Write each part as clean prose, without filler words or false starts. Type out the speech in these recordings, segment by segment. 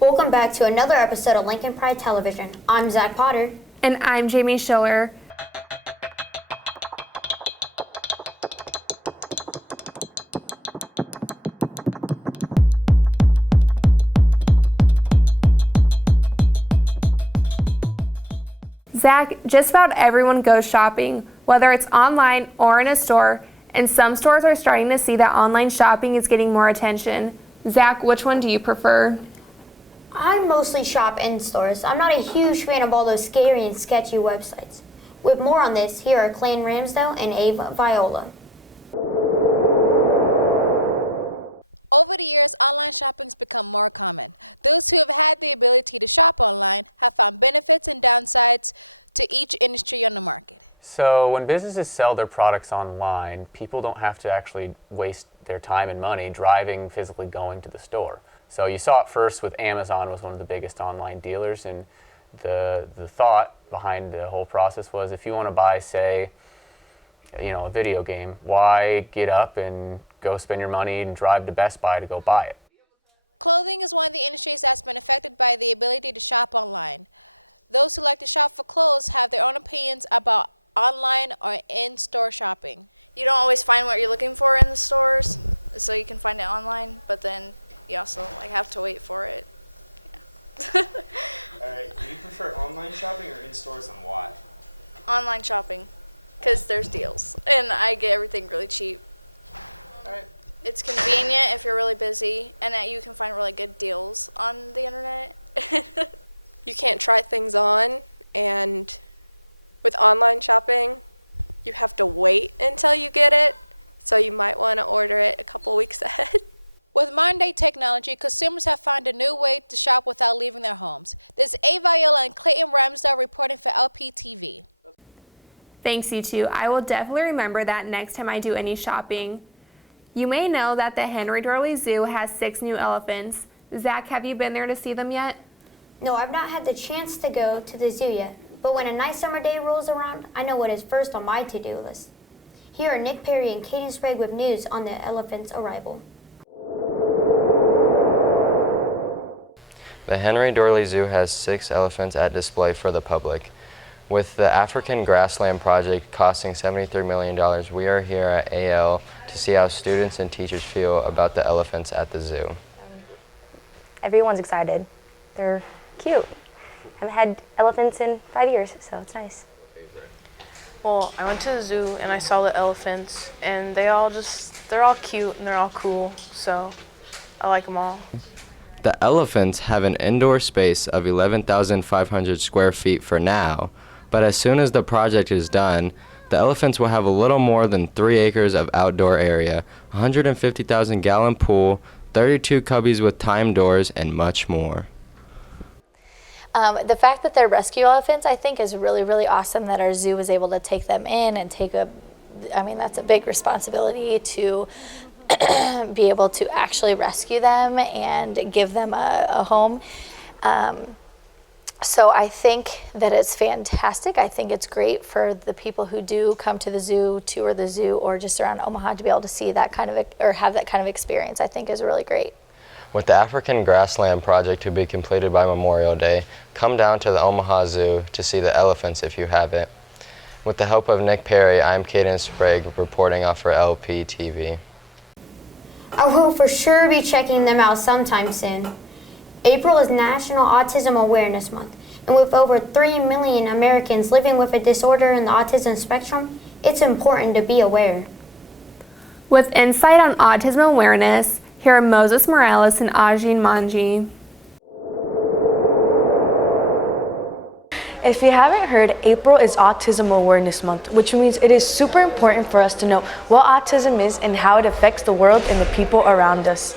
Welcome back to another episode of Lincoln Pride Television. I'm Zach Potter. And I'm Jamie Schiller. Zach, just about everyone goes shopping, whether it's online or in a store, and some stores are starting to see that online shopping is getting more attention. Zach, which one do you prefer? I mostly shop in stores. I'm not a huge fan of all those scary and sketchy websites. With more on this, here are Clayton Ramsdale and Ava Viola. Over the years, online shopping has become more common. Those who have had the ability to shop online have found benefits and downsides to each industry on the market. So when businesses sell their products online, people don't have to actually waste their time and money driving, physically going to the store. So you saw it first with Amazon, was one of the biggest online dealers, and the thought behind the whole process was, if you want to buy, say, a video game, why get up and go spend your money and drive to Best Buy to go buy it? Clothing is one of the industries that's been affected by the ability to shop online. Those who like to shop for clothes have their own opinions about online or in-store shopping. You don't always find what you're looking for in the stores, so you can find it online, but then you also have to wait for it. Yeah. All right, do you prefer online shopping or in stores, and why? Online shopping, because there's deals, and I get everything really cheap. All right. It's convenient if you're really busy, and that you can find really good deals on the internet. You can't try things on, and with online shopping, you have to wait until you get it, so you might want to order it a couple weeks ahead. With modern-day technology, consumers have found a new way to shop without leaving their homes. This is Ava Viola and Clayton Ramsdale reporting for LPTV. Thanks, you two. I will definitely remember that next time I do any shopping. You may know that the Henry Dorley Zoo has 6 new elephants. Zach, have you been there to see them yet? No, I've not had the chance to go to the zoo yet, but when a nice summer day rolls around, I know what is first on my to-do list. Here are Nick Perry and Kaden Sprague with news on the elephant's arrival. The Henry Dorley Zoo has 6 elephants at display for the public. With the African Grassland Project costing $73 million, we are here at AL to see how students and teachers feel about the elephants at the zoo. Everyone's excited. They're cute. I haven't had elephants in 5 years, so it's nice. Well, I went to the zoo and I saw the elephants, and they're all cute and they're all cool, so I like them all. The elephants have an indoor space of 11,500 square feet for now, but as soon as the project is done, the elephants will have a little more than 3 acres of outdoor area, 150,000 gallon pool, 32 cubbies with time doors, and much more. The fact that they're rescue elephants, I think, is really, really awesome that our zoo was able to take them in and that's a big responsibility to be able to actually rescue them and give them a home. So I think that it's fantastic. I think it's great for the people who do come to the zoo, tour the zoo, or just around Omaha to be able to see that kind of, or have that kind of experience, I think is really great. With the African Grassland Project to be completed by Memorial Day, come down to the Omaha Zoo to see the elephants if you haven't. With the help of Nick Perry, I'm Kaden Sprague reporting off for LPTV. I will for sure be checking them out sometime soon. April is National Autism Awareness Month, and with over 3 million Americans living with a disorder in the autism spectrum, it's important to be aware. With insight on autism awareness, here are Moses Morales and Ajin Manji. If you haven't heard, April is Autism Awareness Month, which means it is super important for us to know what autism is and how it affects the world and the people around us.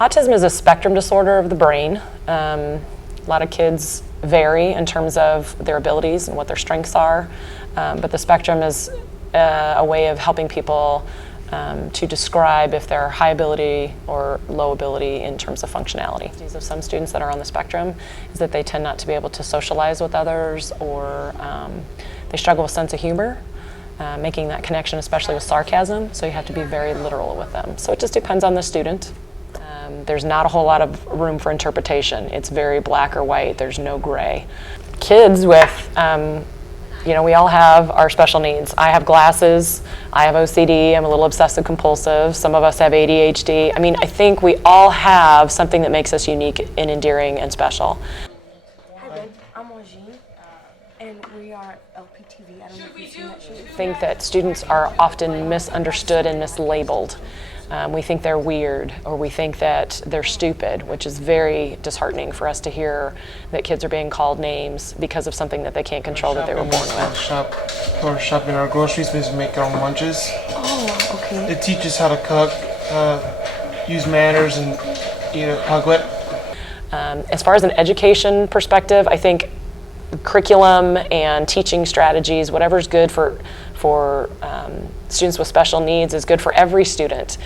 Autism is a spectrum disorder of the brain. A lot of kids vary in terms of their abilities and what their strengths are, but the spectrum is a way of helping people to describe if they're high ability or low ability in terms of functionality. Of some students that are on the spectrum is that they tend not to be able to socialize with others, or they struggle with sense of humor, making that connection, especially with sarcasm, so you have to be very literal with them. So it just depends on the student. There's not a whole lot of room for interpretation. It's very black or white. There's no gray. Kids with, we all have our special needs. I have glasses. I have OCD. I'm a little obsessive compulsive. Some of us have ADHD. I mean, I think we all have something that makes us unique and endearing and special. Hi Ben, I'm Ajin, and we are LPTV. I think that students are often misunderstood and mislabeled. We think they're weird, or we think that they're stupid, which is very disheartening for us to hear that kids are being called names because of something that they can't control that they were born with. Shop in our groceries, we make our own lunches. Oh, okay. It teaches how to cook, use manners, and Puglet. As far as an education perspective, I think curriculum and teaching strategies, whatever's good for students with special needs is good for every student.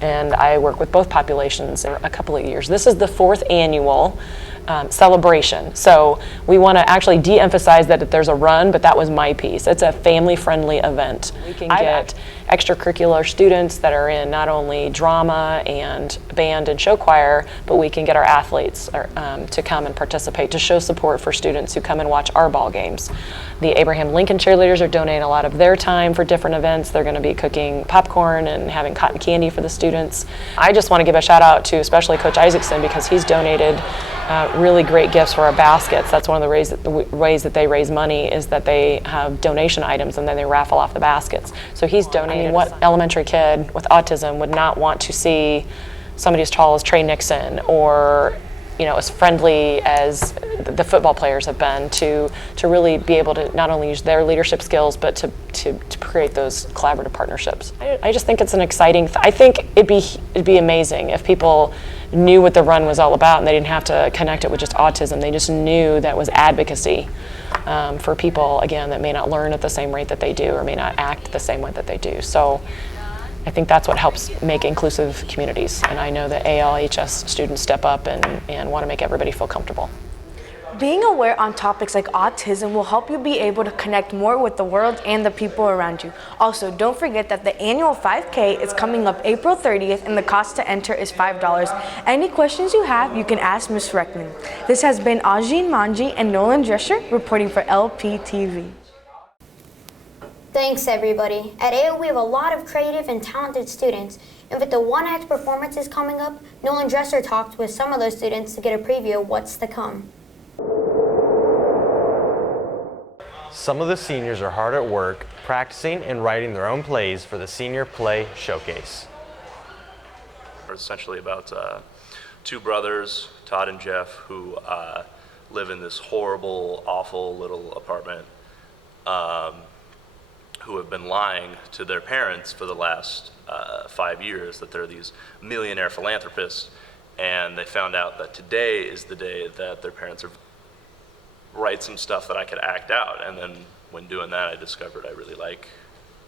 And I work with both populations in a couple of years. This is the 4th annual celebration. So we want to actually de-emphasize that there's a run, but that was my piece. It's a family-friendly event. We can get extracurricular students that are in not only drama and band and show choir, but we can get our athletes to come and participate, to show support for students who come and watch our ball games. The Abraham Lincoln cheerleaders are donating a lot of their time for different events. They're going to be cooking popcorn and having cotton candy for the students. I just want to give a shout out to especially Coach Isaacson, because he's donated really great gifts for our baskets. That's one of the ways that they raise money, is that they have donation items and then they raffle off the baskets. So he's donated. I mean, what elementary kid with autism would not want to see somebody as tall as Trey Nixon, or as friendly as the football players have been, to really be able to not only use their leadership skills, but to create those collaborative partnerships. I just think it's an exciting, I think it'd be amazing if people knew what the run was all about and they didn't have to connect it with just autism. They just knew that was advocacy for people, again, that may not learn at the same rate that they do, or may not act the same way that they do. So I think that's what helps make inclusive communities. And I know that ALHS students step up and want to make everybody feel comfortable. Being aware on topics like autism will help you be able to connect more with the world and the people around you. Also, don't forget that the annual 5K is coming up April 30th, and the cost to enter is $5. Any questions you have, you can ask Ms. Reckman. This has been Ajin Manji and Nolan Drescher reporting for LPTV. Thanks, everybody. At AO, we have a lot of creative and talented students, and with the one-act performances coming up, Nolan Dresser talked with some of those students to get a preview of what's to come. Some of the seniors are hard at work, practicing and writing their own plays for the Senior Play Showcase. It's essentially about two brothers, Todd and Jeff, who live in this horrible, awful little apartment, who have been lying to their parents for the last 5 years that they're these millionaire philanthropists, and they found out that today is the day that their parents are write some stuff that I could act out. And then when doing that, I discovered I really like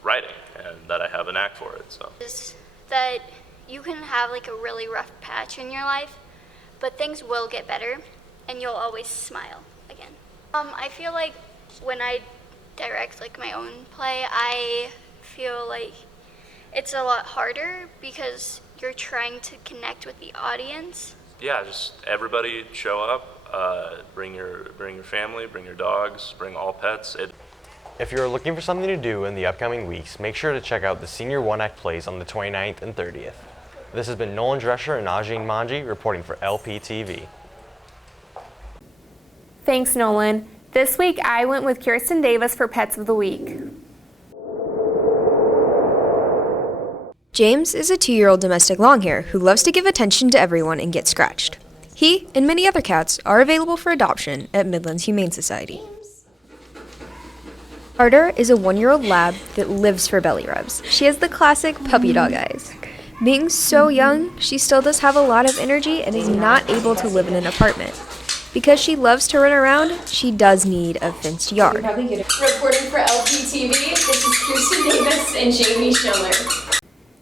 writing and that I have a knack for it. So is that you can have like a really rough patch in your life, but things will get better and you'll always smile again. I feel like when I direct like my own play, I feel like it's a lot harder because you're trying to connect with the audience. Yeah, just everybody show up. Bring your family, bring your dogs, bring all pets. If you're looking for something to do in the upcoming weeks, make sure to check out the Senior One-Act Plays on the 29th and 30th. This has been Nolan Drescher and Ajin Manji reporting for LPTV. Thanks, Nolan. This week I went with Kirsten Davis for Pets of the Week. James is a 2-year-old domestic longhair who loves to give attention to everyone and get scratched. He and many other cats are available for adoption at Midlands Humane Society. Carter is a 1-year-old lab that lives for belly rubs. She has the classic puppy dog eyes. Being so young, she still does have a lot of energy and is not able to live in an apartment. Because she loves to run around, she does need a fenced yard. Reporting for LPTV, this is Kirsten Davis and Jamie Schiller.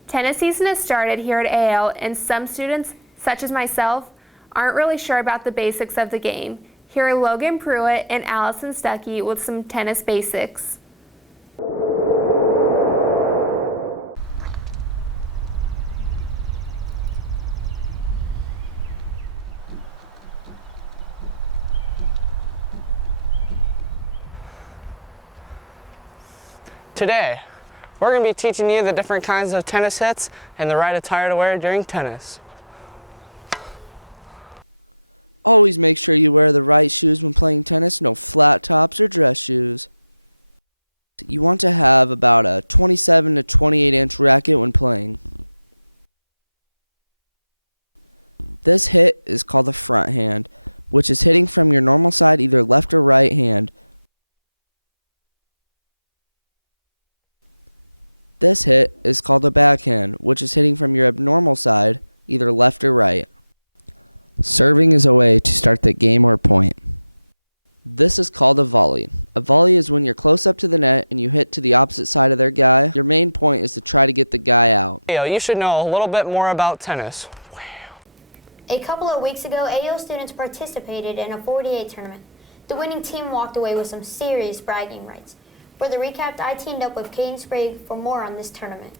Tennis season has started here at AL, and some students, such as myself, aren't really sure about the basics of the game. Here are Logan Pruitt and Allison Stuckey with some tennis basics. Today, we're going to be teaching you the different kinds of tennis hits and the right attire to wear during tennis. Always make sure you wear the right shoes when playing tennis, no flat tops or dress shoes. You want to have about a 27 to 28 inch racket when playing. This hit is called the front hand, which is hitting from your normal side, either left or right hand. This hit is called the backhand, which is hitting from your abnormal side, either left or right. Serving is a way to start the game or point. This is called a volley. A volley is when you're close up to the net and you hit to the opposite side of their guy. Your main point is to try to get the guy out. You should know a little bit more about tennis. A couple of weeks ago, AO students participated in a 48 tournament. The winning team walked away with some serious bragging rights. For the recap, I teamed up with Caden Sprague for more on this tournament.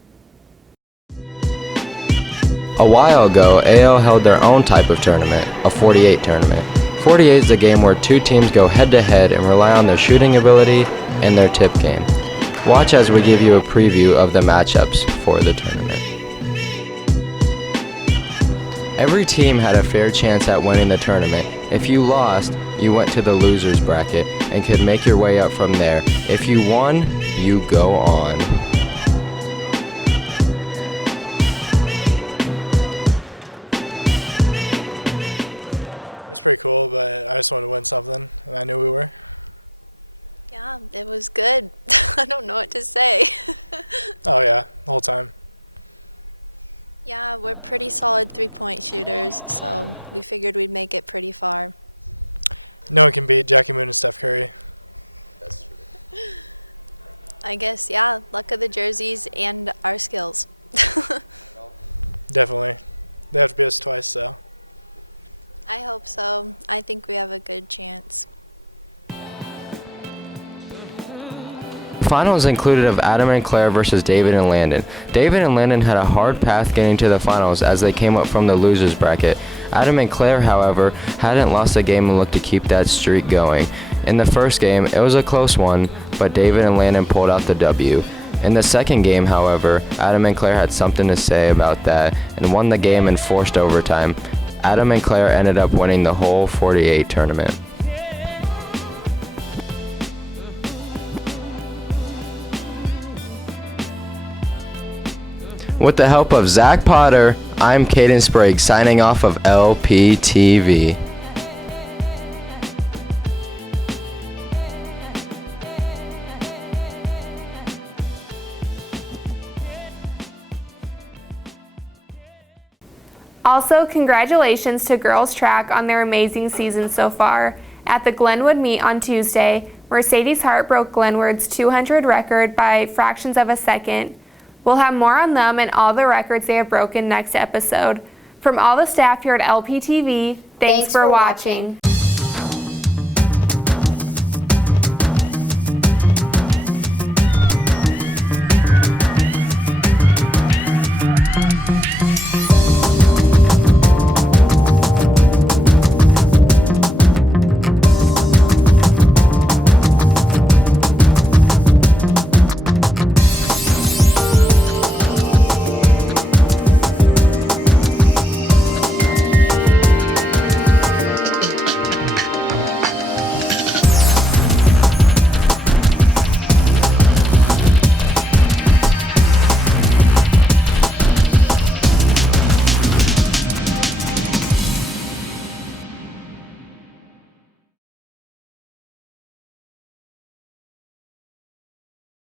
A while ago, AO held their own type of tournament, a 48 tournament. 48 is a game where two teams go head-to-head and rely on their shooting ability and their tip game. Watch as we give you a preview of the matchups for the tournament. Every team had a fair chance at winning the tournament. If you lost, you went to the losers bracket and could make your way up from there. If you won, you go on. It was pretty cool, but I just wanted to win something, and I knew we were. Yeah, it was good. I don't know what to say. Oh yeah, the whole time. Yeah, we're pretty solid three-point shooters, so we figured we'd make it pretty far. No one can beat Jackie Moon and Steph Curry. That's true. I guess, yeah, luck of the jerseys and our skills. Definitely. They have to beat us twice, so. I hope so. I think we have a good chance. Finals included of Adam and Claire versus David and Landon. David and Landon had a hard path getting to the finals as they came up from the losers bracket. Adam and Claire, however, hadn't lost a game and looked to keep that streak going. In the first game, it was a close one, but David and Landon pulled out the W. In the second game, however, Adam and Claire had something to say about that and won the game in forced overtime. Adam and Claire ended up winning the whole 48 tournament. With the help of Zach Potter, I'm Caden Sprague signing off of LPTV. Also, congratulations to girls track on their amazing season so far. At the Glenwood meet on Tuesday, Mercedes Hart broke Glenwood's 200 record by fractions of a second. We'll have more on them and all the records they have broken next episode. From all the staff here at LPTV, thanks for watching.